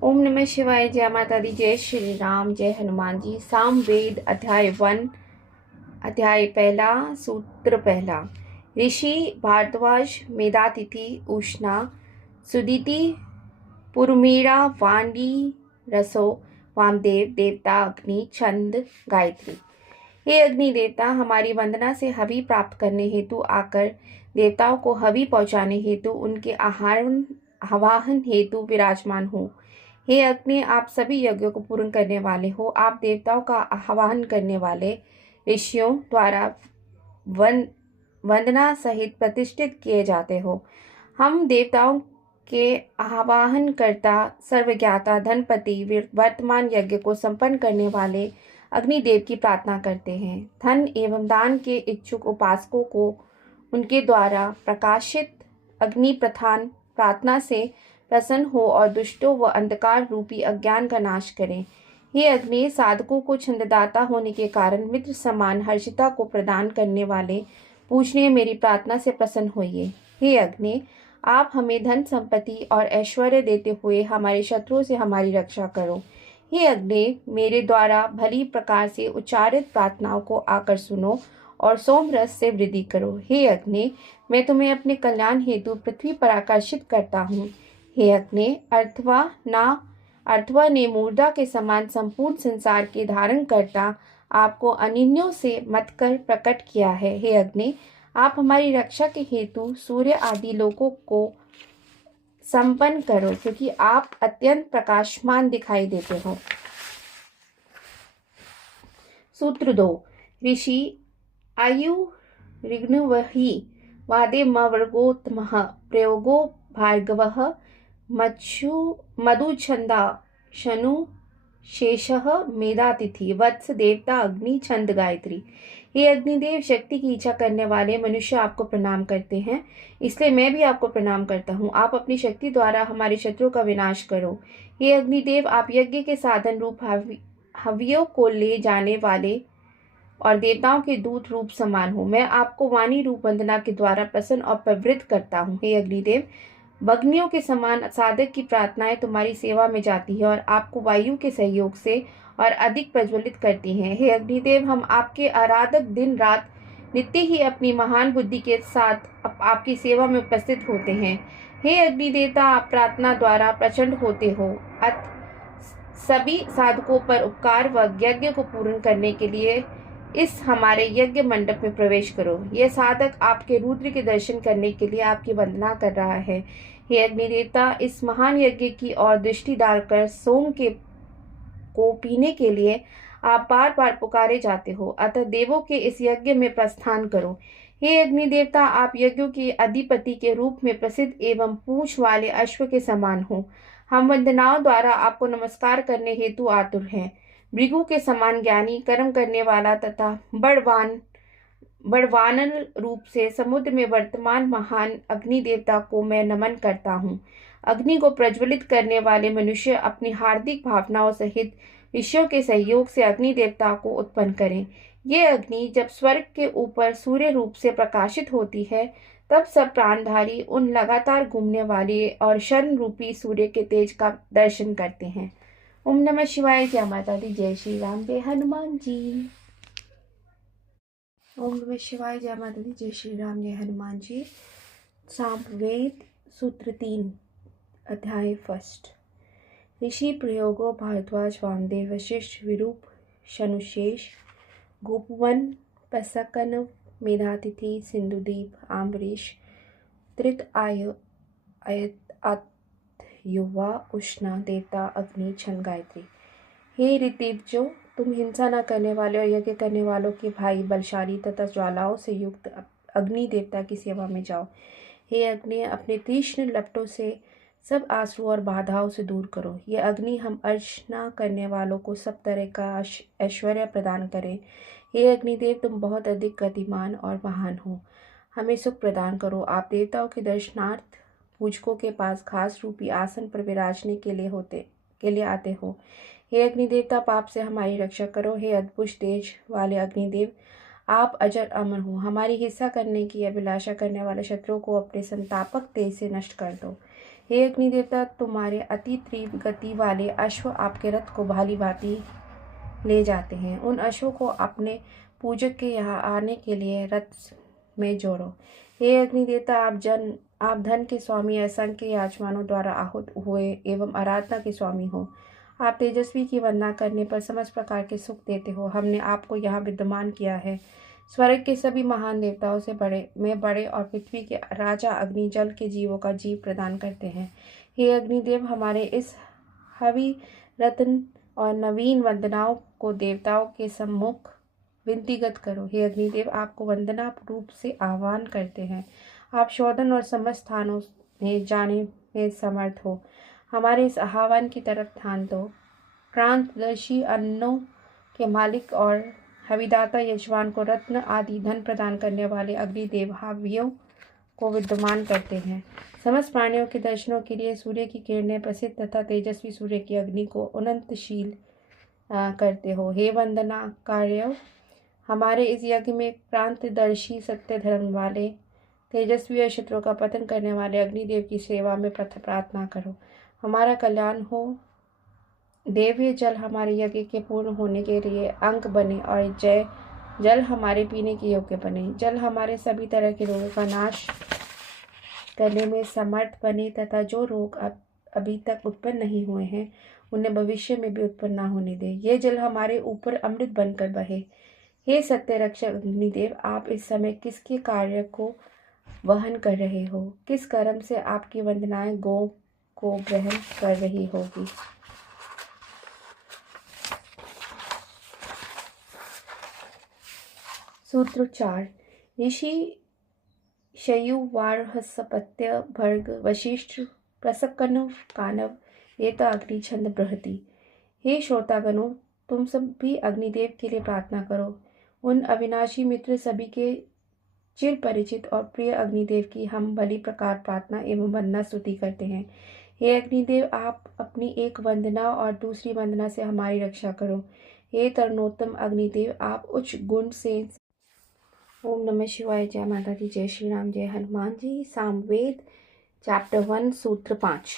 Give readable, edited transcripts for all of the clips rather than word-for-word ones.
ओम नमः शिवाय। जय माता दी। जय श्री राम। जय हनुमान जी। सामवेद अध्याय 1 अध्याय पहला सूत्र पहला। ऋषि भारद्वाज मेधातिथि उष्णा सुदिति पुरमीरा वाणी रसो वामदेव देवता अग्नि छंद गायत्री। हे अग्नि देवता, हमारी वंदना से हवि प्राप्त करने हेतु आकर देवताओं को हवि पहुँचाने हेतु उनके आवाहन हेतु विराजमान हो। हे अग्नि, आप सभी यज्ञों को पूर्ण करने वाले हो। आप देवताओं का आह्वान करने वाले ऋषियों द्वारा वंदना सहित प्रतिष्ठित किए जाते हो। हम देवताओं के आवाहन करता सर्वज्ञाता धनपति वर्तमान यज्ञ को संपन्न करने वाले अग्निदेव की प्रार्थना करते हैं। धन एवं दान के इच्छुक उपासकों को उनके द्वारा प्रकाशित अग्नि प्रधान प्रार्थना से प्रसन्न हो और दुष्टों व अंधकार रूपी अज्ञान का नाश करें। हे अग्नि, साधकों को छंददाता होने के कारण मित्र समान हर्षिता को प्रदान करने वाले पूजनीय मेरी प्रार्थना से प्रसन्न होइए। हे अग्नि, आप हमें धन संपत्ति और ऐश्वर्य देते हुए हमारे शत्रुओं से हमारी रक्षा करो। हे अग्नि, मेरे द्वारा भली प्रकार से उच्चारित प्रार्थनाओं को आकर सुनो और सोमरस से वृद्धि करो। हे अग्नि, मैं तुम्हें अपने कल्याण हेतु पृथ्वी पर आकर्षित करता हूँ। हे अग्नि, अर्थवा ने मूर्धा के समान संपूर्ण संसार के धारण करता आपको अनिन्यों से मत कर प्रकट किया है। हे अग्नि, आप हमारी रक्षा के हेतु सूर्य आदि लोकों को संपन्न करो, क्योंकि आप अत्यंत प्रकाशमान दिखाई देते हो। सूत्र 2। ऋषि आयु ऋग्णवहि वादे मवर्गोत्तमः प्रयोगो भार्गवः मधुछंदा शनु शेषः मेधातिथि वत्स देवता अग्नि छंद गायत्री। हे अग्निदेव, शक्ति की इच्छा करने वाले मनुष्य आपको प्रणाम करते हैं, इसलिए मैं भी आपको प्रणाम करता हूँ। आप अपनी शक्ति द्वारा हमारे शत्रुओं का विनाश करो। हे अग्निदेव, आप यज्ञ के साधन रूप हवियों को ले जाने वाले और देवताओं के दूत रूप समान हो। मैं आपको वाणी रूप वंदना के द्वारा प्रसन्न और प्रवृत्त करता हूँ। हे अग्निदेव, भग्नियों के समान साधक की प्रार्थनाएं तुम्हारी सेवा में जाती है और आपको वायु के सहयोग से और अधिक प्रज्वलित करती हैं। हे अग्निदेव, हम आपके आराधक दिन रात नित्य ही अपनी महान बुद्धि के साथ आपकी सेवा में उपस्थित होते हैं। हे अग्निदेवता, आप प्रार्थना द्वारा प्रचंड होते हो। अत सभी साधकों पर उपकार व यज्ञ को पूर्ण करने के लिए इस हमारे यज्ञ मंडप में प्रवेश करो। यह साधक आपके रुद्र के दर्शन करने के लिए आपकी वंदना कर रहा है। हे अग्निदेवता, इस महान यज्ञ की ओर दृष्टि डालकर सोम को पीने के लिए आप बार बार पुकारे जाते हो, अतः देवों के इस यज्ञ में प्रस्थान करो। हे अग्निदेवता, आप यज्ञों के अधिपति के रूप में प्रसिद्ध एवं पूंछ वाले अश्व के समान हो। हम वंदनाओं द्वारा आपको नमस्कार करने हेतु आतुर हैं। भृगु के समान ज्ञानी, कर्म करने वाला तथा बड़वानल रूप से समुद्र में वर्तमान महान अग्नि देवता को मैं नमन करता हूँ। अग्नि को प्रज्वलित करने वाले मनुष्य अपनी हार्दिक भावनाओं सहित ऋषियों के सहयोग से अग्नि देवता को उत्पन्न करें। ये अग्नि जब स्वर्ग के ऊपर सूर्य रूप से प्रकाशित होती है, तब सब प्राणधारी उन लगातार घूमने वाले और शरण रूपी सूर्य के तेज का दर्शन करते हैं। ओम नमः शिवाय। जय माता दी। जय श्री राम। जय हनुमान जी। ओम नमः शिवाय। जय माता दी। जय श्री राम। जय हनुमान जी। सामवेद सूत्र 3 अध्याय 1। ऋषि प्रयोगो भारद्वाज वामदेव वशिष्ठ विरूप शनुशेष गोपवन पसकन मेधातिथि सिंधुदीप आम्बरीश त्रित युवा उष्णा देवता अग्नि छंद गायत्री। हे ऋतिव्जो, तुम हिंसा न करने वाले और यज्ञ करने वालों के भाई बलशाली तथा ज्वालाओं से युक्त अग्नि देवता की सेवा में जाओ। हे अग्नि, अपने तीक्ष्ण लपटों से सब आंसू और बाधाओं से दूर करो। ये अग्नि हम अर्चना करने वालों को सब तरह का ऐश्वर्य प्रदान करे। हे अग्निदेव, तुम बहुत अधिक गतिमान और महान हो, हमें सुख प्रदान करो। आप देवताओं के दर्शनार्थ पूजकों के पास घास रूपी आसन पर विराजने के लिए आते हो। हे अग्निदेवता, पाप से हमारी रक्षा करो। हे अद्भुत तेज वाले अग्निदेव, आप अजर अमर हो। हमारी हिस्सा करने की अभिलाषा करने वाले शत्रुओं को अपने संतापक तेज से नष्ट कर दो। हे अग्नि देवता, तुम्हारे अति तीव्र गति वाले अश्व आपके रथ को भाली भांति ले जाते हैं। उन अश्वों को अपने पूजक के यहाँ आने के लिए रथ में जोड़ो। हे अग्नि देवता, आप धन के स्वामी, असंख्य याजमानों द्वारा आहूत हुए एवं आराधना के स्वामी हो। आप तेजस्वी की वंदना करने पर समस्त प्रकार के सुख देते हो। हमने आपको यहाँ विद्यमान किया है। स्वर्ग के सभी महान देवताओं से बड़े और पृथ्वी के राजा अग्नि जल के जीवों का जीव प्रदान करते हैं। हे अग्निदेव, हमारे इस हवि रत्न और नवीन वंदनाओं को देवताओं के सम्मुख विनतीगत करो। हे अग्निदेव, आपको वंदना रूप से आह्वान करते हैं। आप शोधन और समस्त स्थानों में जाने में समर्थ हो। हमारे इस आह्वान की तरफ ध्यान दो। क्रांतदर्शी अन्नों के मालिक और हविदाता यजमान को रत्न आदि धन प्रदान करने वाले अग्निदेव हावियों को विद्यमान करते हैं। समस्त प्राणियों के दर्शनों के लिए सूर्य की किरणें प्रसिद्ध तथा तेजस्वी सूर्य की अग्नि को अनंतशील करते हो। हे वंदना कार्यों, हमारे इस यज्ञ में क्रांतिदर्शी सत्य धर्म वाले तेजस्वी और शत्रुओं का पतन करने वाले अग्निदेव की सेवा में प्रार्थना करो। हमारा कल्याण हो। देवीय जल हमारे यज्ञ के पूर्ण होने के लिए अंक बने और जल हमारे पीने के योग्य बने। जल हमारे सभी तरह के रोगों का नाश करने में समर्थ बने तथा जो रोग अभी तक उत्पन्न नहीं हुए हैं उन्हें भविष्य में भी उत्पन्न ना होने दे। ये जल हमारे ऊपर अमृत बनकर बहे। हे सत्य रक्षक अग्निदेव, आप इस समय किसके कार्य को वहन कर रहे हो? किस कर्म से आपकी वंदनाएं गौ को ग्रहण कर रही होगी? सूत्र 4। ऋषि शयु वार्हस्पत्य भर्ग वशिष्ठ प्रसकनव कानव एता अग्नि छंद बृहति। हे श्रोतागणों, तुम सब भी अग्निदेव के लिए प्रार्थना करो। उन अविनाशी मित्र सभी के चिर परिचित और प्रिय अग्निदेव की हम भली प्रकार प्रार्थना एवं वंदना स्तुति करते हैं। हे अग्निदेव, आप अपनी एक वंदना और दूसरी वंदना से हमारी रक्षा करो। हे तरुणोत्तम अग्निदेव, आप उच्च गुण से। ओम नमः शिवाय। जय माता दी, जय श्री राम, जय हनुमान जी। सामवेद चैप्टर 1 सूत्र 5।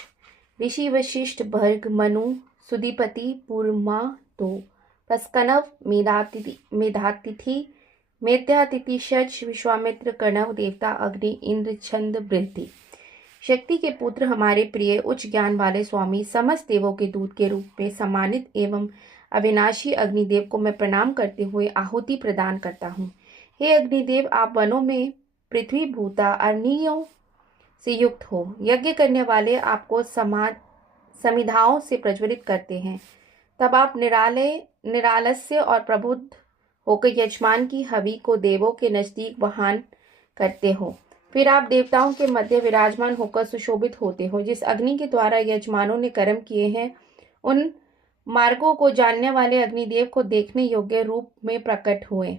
ऋषि वशिष्ठ भर्ग मनु सुदीपति पूर्मा तो पस्कनव मेधातिथि मेध्यातिथि शच विश्वामित्र कणव देवता अग्नि इंद्र छंद बृद्धि। शक्ति के पुत्र, हमारे प्रिय उच्च ज्ञान वाले स्वामी, समस्त देवों के दूत के रूप में सम्मानित एवं अविनाशी अग्निदेव को मैं प्रणाम करते हुए आहुति प्रदान करता हूँ। हे अग्निदेव, आप वनों में पृथ्वी भूता अग्नियों से युक्त हो। यज्ञ करने वाले आपको समिधाओं से प्रज्वलित करते हैं। तब आप निरालस्य और प्रबुद्ध होकर यजमान की हवि को देवों के नजदीक वहन करते हो। फिर आप देवताओं के मध्य विराजमान होकर सुशोभित होते हो। जिस अग्नि के द्वारा यजमानों ने कर्म किए हैं, उन मार्गों को जानने वाले अग्निदेव को देखने योग्य रूप में प्रकट हुए।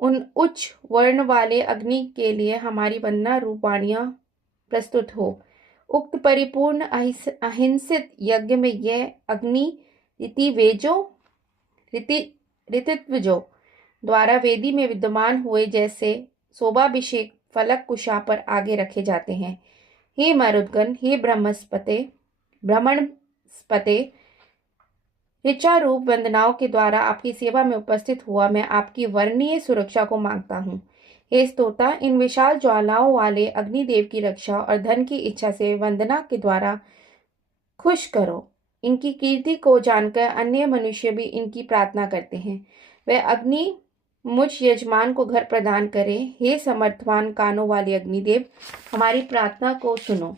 उन उच्च वर्ण वाले अग्नि के लिए हमारी वंदना रूपाणियां प्रस्तुत हो। उक्त परिपूर्ण अहिंसित यज्ञ में यह अग्नि ऋतित्वजों द्वारा वेदी में विद्यमान हुए जैसे शोभाभिषेक फलक कुशा पर आगे रखे जाते हैं। हे मरुद्गण, हे ब्रह्मणस्पते, ऋचा रूप वंदनाओं के द्वारा आपकी सेवा में उपस्थित हुआ मैं आपकी वर्णीय सुरक्षा को मांगता हूँ। हे स्तोता, इन विशाल ज्वालाओं वाले अग्निदेव की रक्षा और धन की इच्छा से वंदना के द्वारा खुश करो। इनकी कीर्ति को जानकर अन्य मनुष्य भी इनकी प्रार्थना करते हैं। वह अग्नि मुझ यजमान को घर प्रदान करे। हे समर्थवान कानों वाले अग्निदेव, हमारी प्रार्थना को सुनो।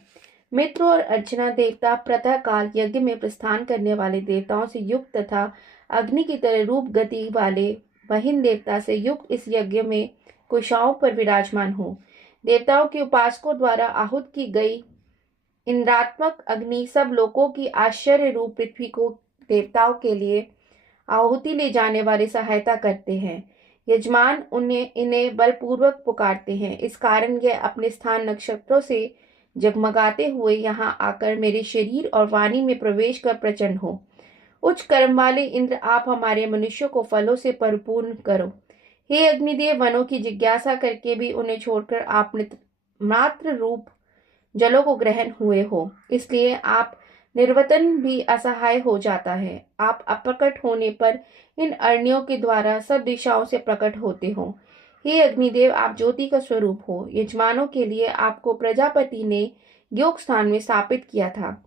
मित्र और अर्चना देवता प्रातः काल यज्ञ में प्रस्थान करने वाले देवताओं से युक्त तथा अग्नि की तरह रूप गति वाले बहिन देवता से युक्त इस यज्ञ में कुशाओं पर विराजमान हो। देवताओं के उपासकों द्वारा आहूत की गई इंद्रात्मक अग्नि सब लोगों की आश्चर्य रूप पृथ्वी को देवताओं के लिए आहुति ले जाने वाली सहायता करते हैं। यजमान इन्हें बलपूर्वक पुकारते हैं। इस कारण यह अपने स्थान नक्षत्रों से जगमगाते हुए यहाँ आकर मेरे शरीर और वाणी में प्रवेश कर प्रचंड हो। उच्च कर्म वाले इंद्र, आप हमारे मनुष्यों को फलों से परिपूर्ण करो। हे अग्निदेव, वनों की जिज्ञासा करके भी उन्हें छोड़कर आप मात्र रूप जलों को ग्रहण हुए हो, इसलिए आप निर्वतन भी असहाय हो जाता है। आप अप्रकट होने पर इन अरण्यों के द्वारा सब दिशाओं से प्रकट होते हो। हे अग्निदेव, आप ज्योति का स्वरूप हो। यजमानों के लिए आपको प्रजापति ने योग स्थान में स्थापित किया था।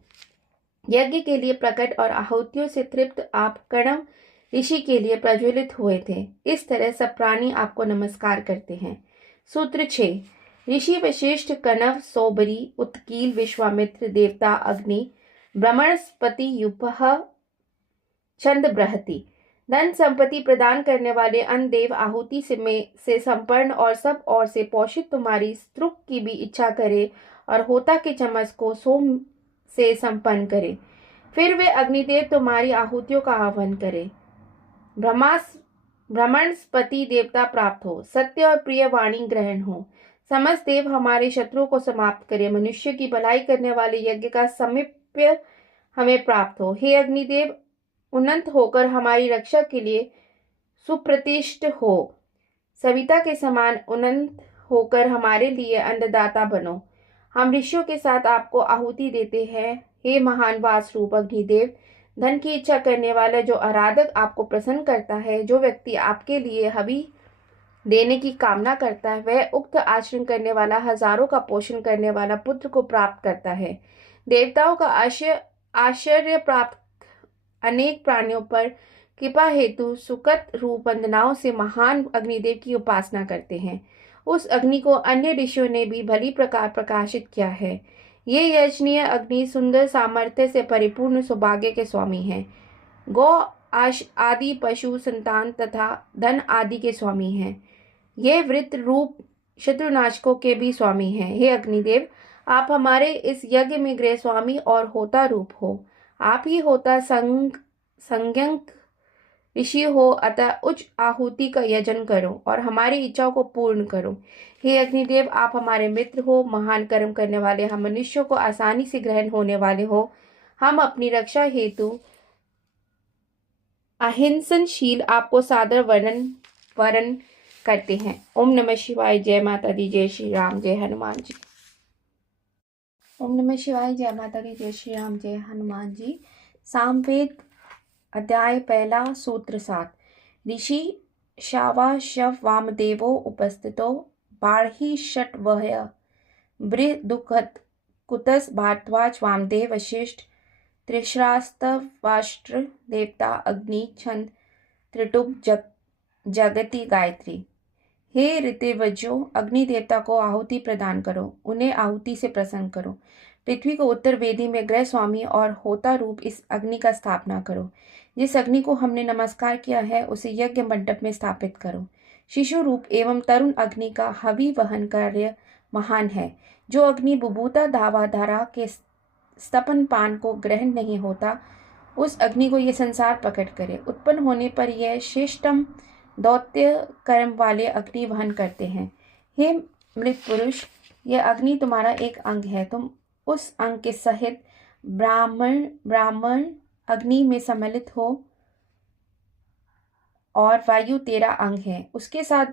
यज्ञ के लिए प्रकट और आहुतियों से तृप्त आप कणव ऋषि के लिए प्रज्वलित हुए थे। इस तरह सब प्राणी आपको नमस्कार करते हैं। सूत्र 6। ऋषि वशिष्ठ, कणव, सोबरी, उत्कील, विश्वामित्र, देवता अग्नि, ब्रह्मस्पति, युपह, छंद, बृहति, धन संपत्ति प्रदान करने वाले अन्य देव आहुति से संपन्न और सब ओर से पोषित तुम्हारी स्तुक की भी इच्छा करे और होता के चमच को सोम से संपन्न करे। फिर वे अग्निदेव तुम्हारी आहुतियों का आह्वान करे। ब्रह्मस्पति देवता प्राप्त हो, सत्य और प्रिय वाणी ग्रहण हो, समस्त देव हमारे शत्रुओं को समाप्त करे, मनुष्य की भलाई करने वाले यज्ञ का समीप्य हमें प्राप्त हो। हे अग्निदेव, उन्नत होकर हमारी रक्षा के लिए सुप्रतिष्ठ हो, सविता के समान उन्नत होकर हमारे लिए अन्नदाता बनो। हम ऋषियों के साथ आपको आहुति देते हैं। हे महान वास रूप अग्निदेव, धन की इच्छा करने वाला जो आराधक आपको प्रसन्न करता है, जो व्यक्ति आपके लिए हवि देने की कामना करता है, वह उक्त आचरण करने वाला, हजारों का पोषण करने वाला पुत्र को प्राप्त करता है। देवताओं का आश्चर्य प्राप्त अनेक प्राणियों पर कृपा हेतु सुकत रूप वंदनाओं से महान अग्निदेव की उपासना करते हैं। उस अग्नि को अन्य ऋषियों ने भी भली प्रकार प्रकाशित किया है। ये यजनीय अग्नि सुंदर सामर्थ्य से परिपूर्ण सौभाग्य के स्वामी हैं। गौ आदि पशु संतान तथा धन आदि के स्वामी हैं। ये वृत्त रूप शत्रुनाशकों के भी स्वामी हैं। हे अग्निदेव, आप हमारे इस यज्ञ में गृह स्वामी और होता रूप हो। आप ही होता संज्ञक ऋषि हो, अतः उच्च आहुति का यजन करो और हमारी इच्छाओं को पूर्ण करो। हे अग्निदेव, आप हमारे मित्र हो, महान कर्म करने वाले, हम मनुष्यों को आसानी से ग्रहण होने वाले हो। हम अपनी रक्षा हेतु अहिंसनशील आपको सादर वरण करते हैं। ओम नमः शिवाय। जय माता दी। जय श्री राम। जय हनुमान जी। ओम नमः शिवाय। जय माता दी। जय श्री राम। जय हनुमान जी। सामवेद अध्याय 1, सूत्र 7। ऋषि शावा शव वामदेवो उपस्थितो बाढ़ी षट वह बृहदुखत कुतस भारद्वाज वामदेव वशिष्ठ त्रिश्रास्तवाष्ट्र देवता अग्नि छंद त्रिटुप जगति गायत्री। हे ऋतिवजो, अग्नि देवता को आहुति प्रदान करो, उन्हें आहुति से प्रसन्न करो। पृथ्वी को उत्तर वेदी में गृह स्वामी और होता रूप इस अग्नि का स्थापना करो। जिस अग्नि को हमने नमस्कार किया है उसे यज्ञ मंडप में स्थापित करो। शिशु रूप एवं तरुण अग्नि का हवि वहन कार्य महान है। जो अग्नि बुबूता धावा धारा के स्तपन पान को ग्रहण नहीं होता, उस अग्नि को यह संसार प्रकट करे। उत्पन्न होने पर यह श्रेष्ठतम दौत्य कर्म वाले अग्नि वहन करते हैं। हे मृत पुरुष, यह अग्नि तुम्हारा एक अंग है। तुम उस अंग के सहित ब्राह्मण अग्नि में सम्मिलित हो और वायु तेरा अंग है। उसके साथ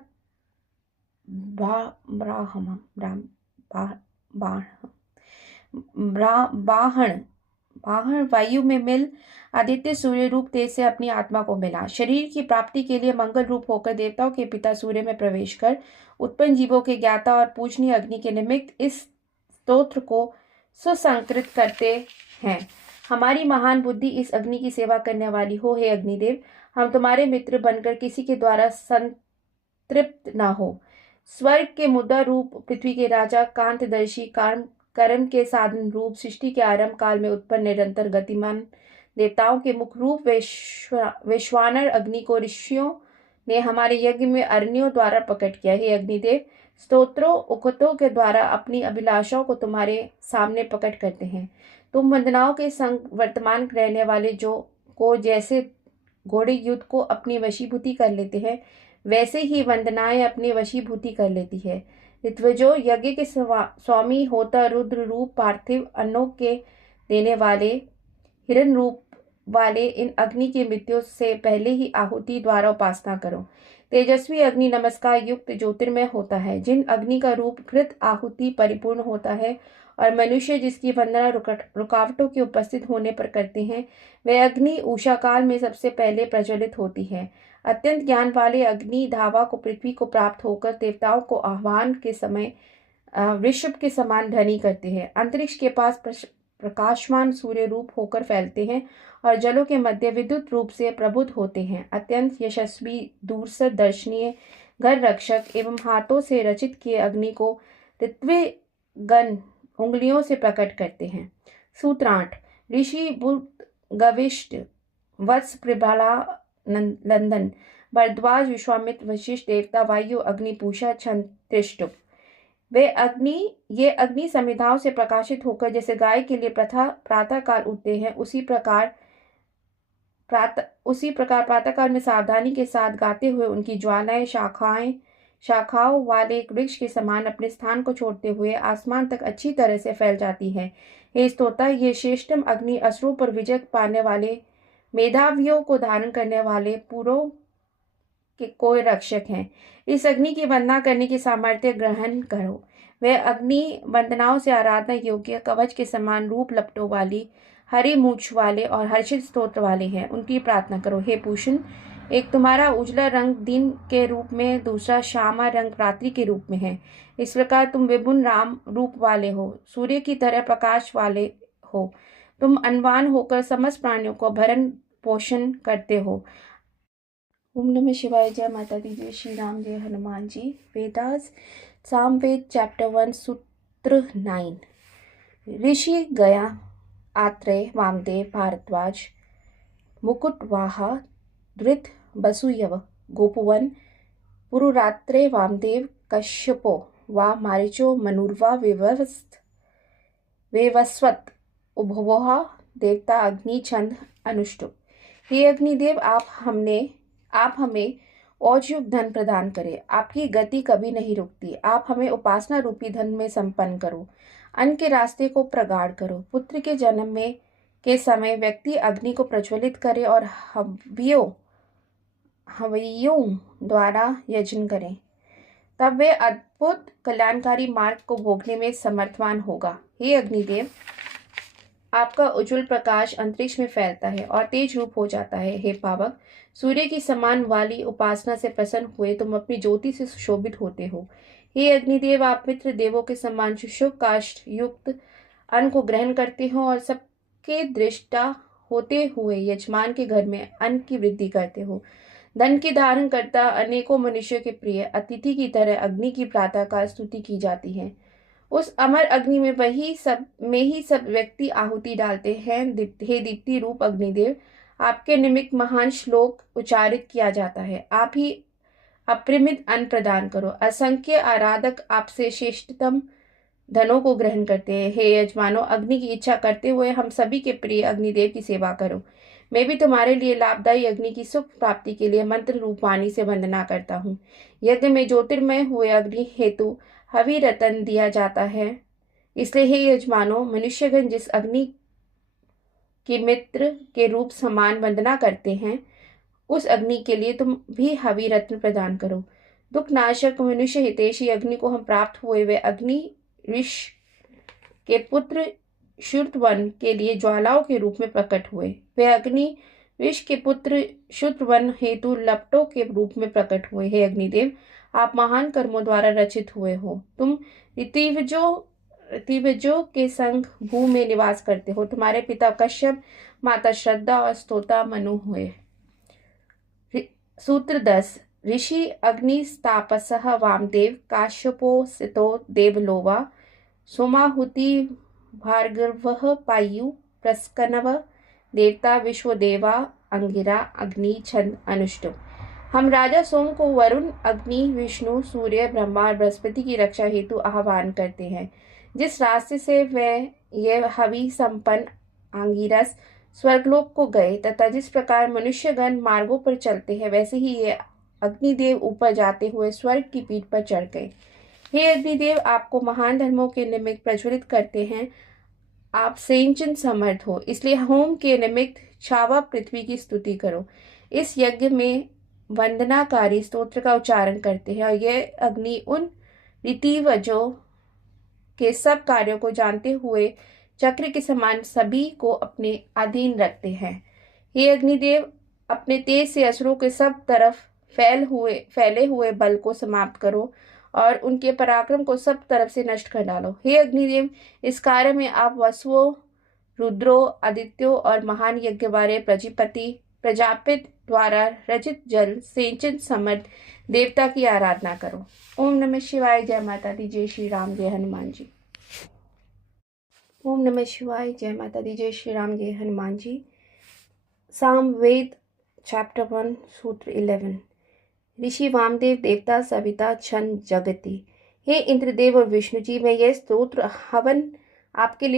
बाहन वायु में मिल आदित्य सूर्य रूप तेज से अपनी आत्मा को मिला। शरीर की प्राप्ति के लिए मंगल रूप होकर देवताओं के पिता सूर्य में प्रवेश कर उत्पन्न जीवों के ज्ञाता और पूजनीय अग्नि के निमित्त इस स्तोत्र को सुसंकृत करते हैं। हमारी महान बुद्धि इस अग्नि की सेवा करने वाली हो। हे अग्निदेव, हम तुम्हारे मित्र बनकर किसी के द्वारा संतृप्त न हो। स्वर्ग के मुद्दा रूप पृथ्वी के राजा कांतदर्शी कर्म के साधन रूप सृष्टि के आरंभ काल में उत्पन्न निरंतर गतिमान देवताओं के मुख रूप वैश्वानर अग्नि को ऋषियों ने हमारे यज्ञ में अरण्यों द्वारा प्रकट किया। हे अग्निदेव, स्तोत्रों उक्तों के द्वारा अपनी अभिलाषाओं को तुम्हारे सामने प्रकट करते हैं। तुम वंदनाओं के संग वर्तमान रहने वाले को जैसे घोड़े युद्ध को अपनी वशीभूति कर लेते हैं, वैसे ही वंदनाएं अपनी वशीभूति कर लेती है। ऋत्वजो, यज्ञ के स्वामी होता रुद्र रूप पार्थिव अन्नों के देने वाले हिरण रूप वाले इन अग्नि की मृत्यु से पहले ही आहुति द्वारा उपासना करो। तेजस्वी अग्नि नमस्कार युक्त ज्योतिर्मय होता है। जिन अग्नि का रूप कृत आहुति परिपूर्ण होता है और मनुष्य जिसकी वंदना रुकावटों के उपस्थित होने पर करते हैं, वह अग्नि उषा काल में सबसे पहले प्रज्वलित होती है। अत्यंत ज्ञान वाले अग्नि धावा को पृथ्वी को प्राप्त होकर देवताओं को आह्वान के समय वृषभ के समान ध्वनि करते हैं। अंतरिक्ष के पास प्रकाशमान सूर्य रूप होकर फैलते हैं और जलों के मध्य विद्युत रूप से प्रबुद्ध होते हैं। अत्यंत यशस्वी, दूरसर दर्शनीय, घर रक्षक एवं हाथों से रचित किए अग्नि को ऋत्विगण उंगलियों से प्रकट करते हैं। सूत्रांठ: ऋषि बुद्ध गविष्ठ वत्स प्रबला लंदन भरद्वाज विश्वामित्र वशिष्ठ देवता वायु अग्नि पूषा छंद त्रिष्टुप। ये अग्नि समिधाओं से प्रकाशित होकर जैसे गाय के लिए प्रातः काल उठते हैं, उसी प्रकार प्रातः काल में सावधानी के साथ गाते हुए उनकी ज्वालाएं शाखाओं वाले एक वृक्ष के समान अपने स्थान को छोड़ते हुए आसमान तक अच्छी तरह से फैल जाती है। हे स्तोता, ये श्रेष्ठतम अग्नि असुरों पर विजय पाने वाले, मेधावियों को धारण करने वाले पुरों के कोई रक्षक हैं। इस अग्नि की वंदना करने की सामर्थ्य ग्रहण करो। वह अग्नि वंदनाओं से आराधना योग्य, कवच के समान रूप लपटों वाली, हरी मूछ वाले और हर्षित स्तोत्र वाले हैं। उनकी प्रार्थना करो। हे पूषण, एक तुम्हारा उजला रंग दिन के रूप में, दूसरा श्यामा रंग रात्रि के रूप में है। इस प्रकार तुम विभुन राम रूप वाले हो, सूर्य की तरह प्रकाश वाले हो। तुम अनवान होकर समस्त प्राणियों को भरण पोषण करते हो। ओम नमः शिवाय। जय माता दी, जय श्री राम, जय हनुमान जी। वेदास सामवेद चैप्टर 1 सूत्र 9। ऋषि गया, आत्रेय, वामदेव, भारद्वाज, मुकुटवाहा, धृत, बसुयव, गोपवन, पुरुरात्रे, वामदेव, कश्यपो वा मारीचो, मनुर्वा, वेवस्वत, उभवोहा, देवता अग्नि छंद अनुष्टुप। हे अग्निदेव, आप हमें औजयुक्त धन प्रदान करें। आपकी गति कभी नहीं रुकती। आप हमें उपासना रूपी धन में संपन्न करो। अन्न के रास्ते को प्रगाढ़ करो। पुत्र के जन्म के समय व्यक्ति अग्नि को प्रज्वलित करे और हवियों द्वारा यजन करें, तब वे अद्भुत कल्याणकारी मार्ग को भोगने में समर्थवान होगा। हे अग्निदेव, आपका उज्जवल प्रकाश अंतरिक्ष में फैलता है और तेज रूप हो जाता है। हे पावक, सूर्य की समान वाली उपासना से प्रसन्न हुए तुम अपनी ज्योति से सुशोभित होते हो। हे अग्निदेव, आप मित्र देवों के समान शुष्क काष्ठ युक्त अन्न को ग्रहण करते हो और सबके दृष्टा होते हुए यजमान के घर में अन्न की वृद्धि करते हो। धन की धारण करता अनेकों मनुष्यों के प्रिय अतिथि की तरह अग्नि की प्रातः काल स्तुति की जाती है। उस अमर अग्नि में ही सब व्यक्ति आहुति डालते हैं। हे दीप्ति रूप अग्निदेव, आपके निमित्त महान श्लोक उच्चारित किया जाता है। आप ही अपरिमित अन्न प्रदान करो। असंख्य आराधक आपसे श्रेष्ठतम धनों को ग्रहण करते हैं। हे यजमानो, अग्नि की इच्छा करते हुए हम सभी के प्रिय अग्निदेव की सेवा करो। मैं भी तुम्हारे लिए लाभदायी अग्नि की सुख प्राप्ति के लिए मंत्र रूप वाणी से वंदना करता हूँ। यज्ञ में ज्योतिर्मय हुए अग्नि हेतु हवि रतन दिया जाता है। इसलिए हे यजमानो, मनुष्यगण जिस अग्नि के मित्र के रूप समान वंदना करते हैं, उस अग्नि के लिए तुम भी हवि रत्न प्रदान करो। दुख नाशक मनुष्य हितैषी अग्नि को हम प्राप्त हुए वे अग्नि ऋष के पुत्र श्रुतवन के लिए ज्वालाओं के रूप में प्रकट हुए। वे अग्नि ऋष के पुत्र श्रुतवन हेतु लपटों के रूप में प्रकट हुए। हे अग्निदेव, आप महान कर्मों द्वारा रचित हुए हो। तुम ऋतिव्यों के संग भू में निवास करते हो। तुम्हारे पिता कश्यप, माता श्रद्धा और स्तोता मनु हुए। सूत्र 10। ऋषि अग्निस्तापसः वामदेव, काश्यपो सितो देवलोवा, सोमाहुति भार्गवः पायु, प्रस्कनव, देवता विश्वदेवा अंगिरा अग्नि छंद अनुष्टुप। हम राजा सोम को वरुण, अग्नि, विष्णु, सूर्य, ब्रह्मा और बृहस्पति की रक्षा हेतु आह्वान करते हैं। जिस रास्ते से वे ये हवि संपन्न अंगिरस स्वर्गलोक को गए तथा जिस प्रकार मनुष्यगण मार्गों पर चलते हैं, वैसे ही ये अग्निदेव ऊपर जाते हुए स्वर्ग की पीठ पर चढ़ गए। हे अग्निदेव, आपको महान धर्मों के निमित्त प्रज्वलित करते हैं। आप सेंचन समर्थ हो, इसलिए होम के निमित्त छावा पृथ्वी की स्तुति करो। इस यज्ञ में वंदनाकारी स्तोत्र का उच्चारण करते हैं और यह अग्नि उन ऋतिवजों के सब कार्यों को जानते हुए चक्र के समान सभी को अपने अधीन रखते हैं। हे अग्निदेव, अपने तेज से असुरों के सब तरफ फैले हुए बल को समाप्त करो और उनके पराक्रम को सब तरफ से नष्ट कर डालो। हे अग्निदेव, इस कार्य में आप वसुओं, रुद्रों, आदित्यों और महान यज्ञ वाले प्रजापित द्वारा रचित जल सिंचित समर्थ देवता की आराधना करो। ओम नमः शिवाय। जय माता दी। जय श्री राम। जय हनुमान जी। ओम नमः शिवाय। जय माता दी। जय श्री राम। जय हनुमान जी। सामवेद चैप्टर 1 सूत्र 11। ऋषि वामदेव देवता सविता छंद जगति। हे इंद्रदेव और विष्णु जी, मैं यह स्तोत्र हवन आपके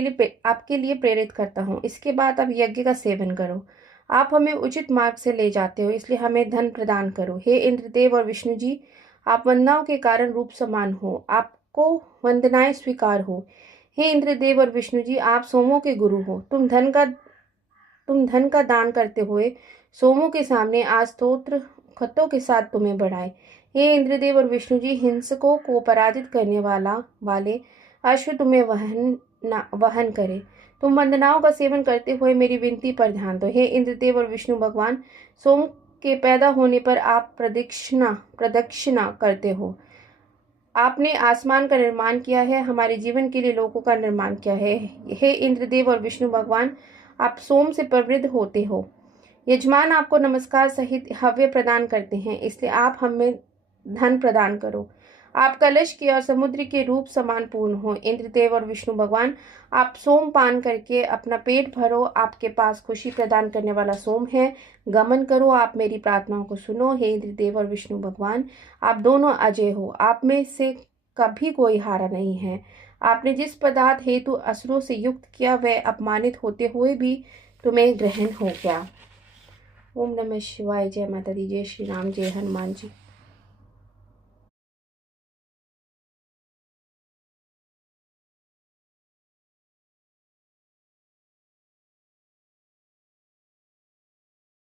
लिए प्रेरित करता हूँ। इसके बाद आप यज्ञ का सेवन करो। आप हमें उचित मार्ग से ले जाते हो, इसलिए हमें धन प्रदान करो। हे इंद्रदेव और विष्णु जी, आप वंदनाओं के कारण रूप समान हो, आपको वंदनाएं स्वीकार हो। हे इंद्रदेव और विष्णु जी, आप सोमों के गुरु हो। तुम धन का दान करते हुए सोमों के सामने आज स्तोत्र खतों के साथ तुम्हें बढ़ाए। हे इंद्रदेव और विष्णु जी, हिंसकों को पराजित करने वाले अश्व तुम्हें वहन करे। तुम वंदनाओं का सेवन करते हुए मेरी विनती पर ध्यान दो। हे इंद्रदेव और विष्णु भगवान, सोम के पैदा होने पर आप प्रदक्षिणा करते हो। आपने आसमान का निर्माण किया है, हमारे जीवन के लिए लोकों का निर्माण किया है। हे इंद्रदेव और विष्णु भगवान, आप सोम से प्रवृत्त होते हो। यजमान आपको नमस्कार सहित हव्य प्रदान करते हैं, इसलिए आप हमें धन प्रदान करो। आप कलश के और समुद्र के रूप समान पूर्ण हो। इंद्रदेव और विष्णु भगवान, आप सोम पान करके अपना पेट भरो। आपके पास खुशी प्रदान करने वाला सोम है, गमन करो। आप मेरी प्रार्थनाओं को सुनो। हे इंद्रदेव और विष्णु भगवान, आप दोनों अजय हो, आप में से कभी कोई हारा नहीं है। आपने जिस पदार्थ हेतु असुरों से युक्त किया, वह अपमानित होते हुए भी तुम्हें ग्रहण हो गया। ओम नमः शिवाय। जय माता दी। जय श्री राम। जय हनुमान जी।